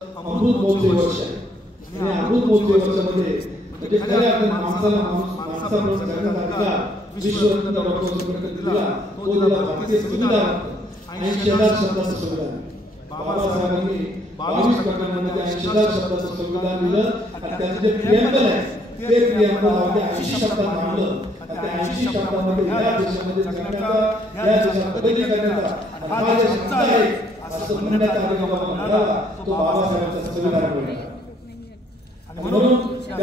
अमृत महोत्सव वर्ष आहे आणि अमृत महोत्सव वर्षामध्ये म्हणजे खऱ्या अर्थाने माणसाला जगण्याचा विश्वरत्न डॉक्टर आंबेडकर दिला तो दिला भारतीय संविधान 80,000 शब्दाचं संविधान बाबासाहेबांनी 22 कलमांमध्ये 80,000 शब्दाचं संविधान दिलं आणि त्याचं जे प्रियंबल आहे ते प्रियंबल आपण 80 शब्दात मांडलं आणि त्या 80 शब्दामध्ये या देशामध्ये जगण्याचा या देशाला बदल करण्याचा हा देश आमचा आहे असं म्हणण्यात आलेला म्हणाला तो बाबासाहेबांचा संविधान होता आणि म्हणून त्या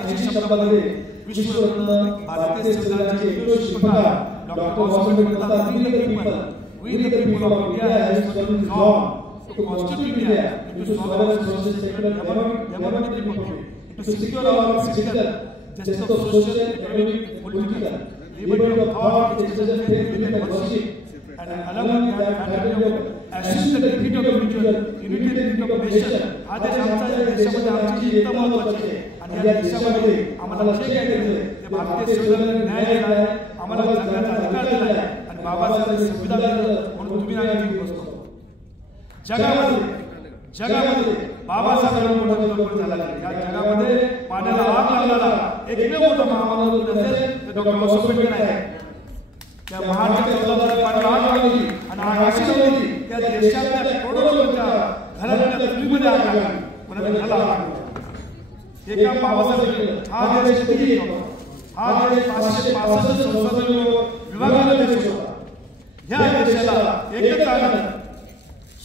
80 शब्दामध्ये विश्वरत्न भारतीय संविधानाचे एकमेव शिल्पकार डॉक्टर बाबासाहेब म्हणतात we the people of India have been resolved to constitute India into sovereign, social, secular, democratic republic, to secure our citizens, justice of social, economic, political, liberty of thought, expression, faith, belief, and worship, and along with that, faculty of assist the dignity of individual, unity and dignity of nation. हा देश आमचा आहे, देशामध्ये आमची एकता महत्त्वाची आहे आणि या देशामध्ये आम्हाला जे काही दिले ते भारतीय संविधानाने न्याय दिला आहे, आम्हाला जगण्याचा अधिकार दिला आहे आणि बाबासाहेबांनी संविधान दिलं म्हणून तुम्ही नाही बसतो. जगामध्ये बाबासाहेबांमुळे मोठा झाला आहे. या जगामध्ये पाण्याला आग लागलेला एकमेव मोठा महामानव असेल तर डॉक्टर बाबासाहेब आंबेडकर आहे. त्या महाराष्ट्र सरकारला पाण्याला आग लागली आणि आग अशी लागली त्या देशातल्या करोडो लोकांच्या घराच्या चुलीमध्ये आग लागली पण घराला आग लागली. एका बाबासाहेब हा देश किती हा देश 565 संसदीय विभागाला देश होता. या देशाला एकच आनंद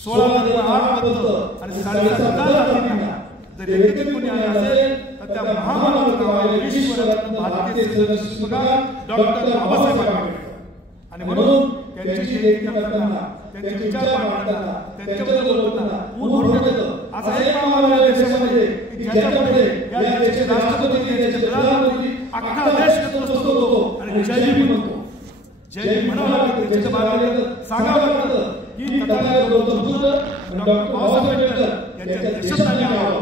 16,800 पद आणि 17,000 जातींना जर एकत्रित कोणी आले असेल तर त्या महामानवाचं नाव आहे विश्वरत्न भारतीय संविधान शिल्पकार डॉक्टर बाबासाहेब आंबेडकर. आणि म्हणून त्यांची जयंती करताना त्यांचे विचार मांडताना त्यांच्याबद्दल बोलताना ऊन भरून येतं असा एक मानव आहे देशामध्ये की ज्याच्यामध्ये या देशाचे राष्ट्रपती देशाचे प्रधानमंत्री अख्खा देश नतमस्तक होतो आणि जय भीम म्हणतो. जय भीम म्हणावं लागतं देशाच्या बाहेर सांगावं लागतं की तथागत गौतम बुद्ध डॉक्टर बाबासाहेब आंबेडकर यांच्या देशात आले आहोत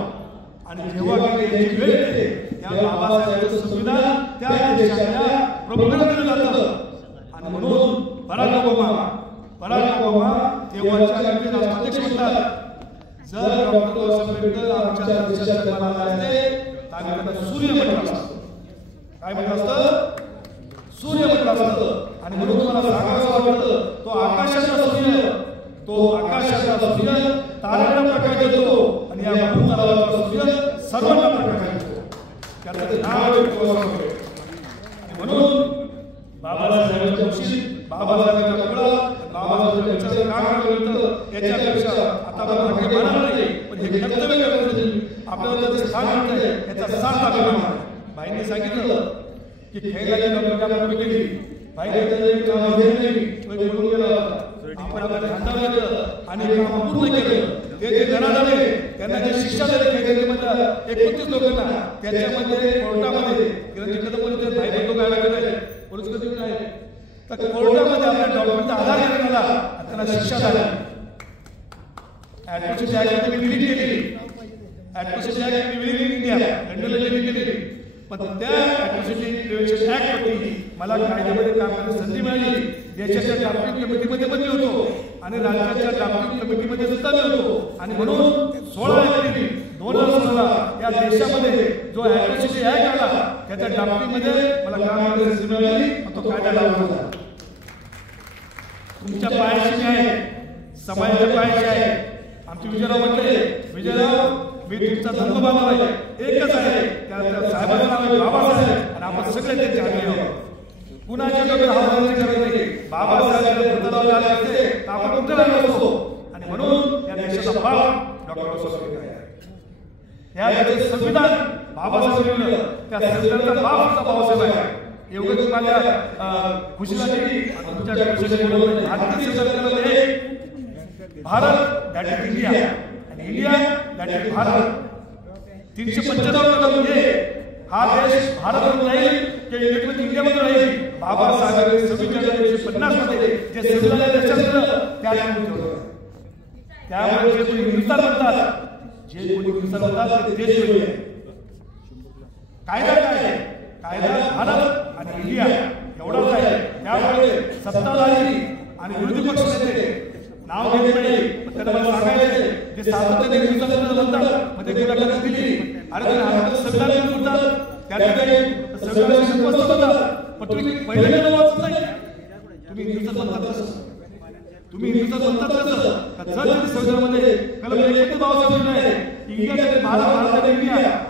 आणि जेव्हा त्यांची वेळ येते त्या बाबासाहेबांचं संविधान त्या देशाच्या प्रमुखांना दिलं जातं. आणि म्हणून बराक ओबामा तेव्हाच्या राष्ट्राध्यक्ष म्हणतात जर डॉक्टर बाबासाहेब आंबेडकर आमच्या देशात जन्माला असते तर आम्ही त्यांना सूर्य म्हटलं असतं. काय म्हटलं असतं? सूर्य म्हटलं असतं. आणि म्हणून तुम्हाला सांगावं वाटतं तो आकाशाचा सूर्य ताऱ्यांना प्रकाश देतो आणि या भूतलावरचा सूर्य सर्वांना प्रकाश देतो. त्याचं नाव आहे डॉक्टर बाबासाहेब. आणि म्हणून बाबासाहेबांच्या दिवशी बाबासाहेबांच्या मुळात बाबासाहेबांचं काम केलं याच्यापेक्षा आता आपण हे मानत नाही पण हे कर्तव्य करण्यासाठी आपल्याला जे स्थान मिळतंय याचा साथ अभिमान आहे. बाईंनी सांगितलं की खेळाची नोकरी केली बाई काम घेत नाही बोलून गेला होता आपण आपल्या खांद्यावर घेतलं आणि काम पूर्ण केलं. ते जे घराणे त्यांना जे शिक्षा झाली खेळामधल्या 29 लोकांना त्याच्यामध्ये कोर्टामध्ये तिकडे भाई बंधू काय केलं पोलीस कधी नाही तर कोर्टामध्ये आपल्या डॉक्युमेंटचा आधार घेण्यात आला आणि त्यांना शिक्षा झाली. ऍट्रॉसिटी ऍक्ट विलीन केली. ऍट्रॉसिटी ऍक्ट विलीन इन इंडिया लंडनला विलीन केली पण त्या ऍट्रॉसिटी प्रिव्हेन्शन ऍक्ट होती मला कायद्यामध्ये काम करण्याची संधी मिळाली. देशाच्या ड्राफ्टिंग कमिटीमध्ये पण होतो आणि राज्याच्या ड्राफ्टिंग कमिटीमध्ये सुद्धा होतो आणि म्हणून 16 एप्रिल 2016 या देशामध्ये जो ऍट्रॉसिटी ऍक्ट आला त्याच्या ड्राफ्टिंगमध्ये मला काम करण्याची संधी मिळाली आणि तो कायदा लागू झाला. तुमच्या पायाशी आहे समाजाच्या पायाशी आहे. आमचे विजयराव म्हटले विजयराव मी तुमचा धर्म बांधव आहे एकच आहे त्या साहेबांचं नाव आहे बाबासाहेब आणि आपण सगळे त्यांचे आज्ञा आहोत. कुणाच्या डोक्यात हात करत नाही. बाबासाहेब वृत्ताला आले असते तर आपण कुठे लागलो असतो. आणि म्हणून या देशाचा बाप डॉक्टर बाबासाहेब आंबेडकर आहे. या देशाचे संविधान बाबासाहेब लिहिलं त्या संविधानाचा बाप सुद्धा बाबासाहेब आहे. एवढंच माझ्या खुशीसाठी तुमच्या खुशीसाठी बोलतो. भारतीय संविधानामध्ये भारत दॅट इज इंडिया आणि इंडिया दॅट इज भारत 395 कलम हा देश भारत म्हणून राहील की इंडियामध्ये राहील. बाबासाहेबांनी 26 मध्ये जे संविधान देशात दिलं त्यामुळे जे कोणी हिंसा म्हणतात ते देश वेगळे. कायदा काय आहे? कायदा भारत आणि इंडिया एवढाच आहे. त्यामुळे सत्ताधारी आणि विरोधी पक्ष नेते नाव घेत नाही, पण त्याला मला सांगायचंय जे सातत्याने हिंदुस्थान म्हणतात म्हणजे मुलाखत दिली अरे तुम्ही हातात संविधान घेऊन जातात त्या ठिकाणी संविधानाची उपस्थित होतात पण तुम्ही पहिल्यांदा वाचत नाही तुम्ही हिंदुस्थान म्हणतात कसं तुम्ही हिंदुस्थान म्हणतात कसं जर तुम्ही संविधानामध्ये कलम 31 बाबासाहेब आहे इंडिया भारत इंडिया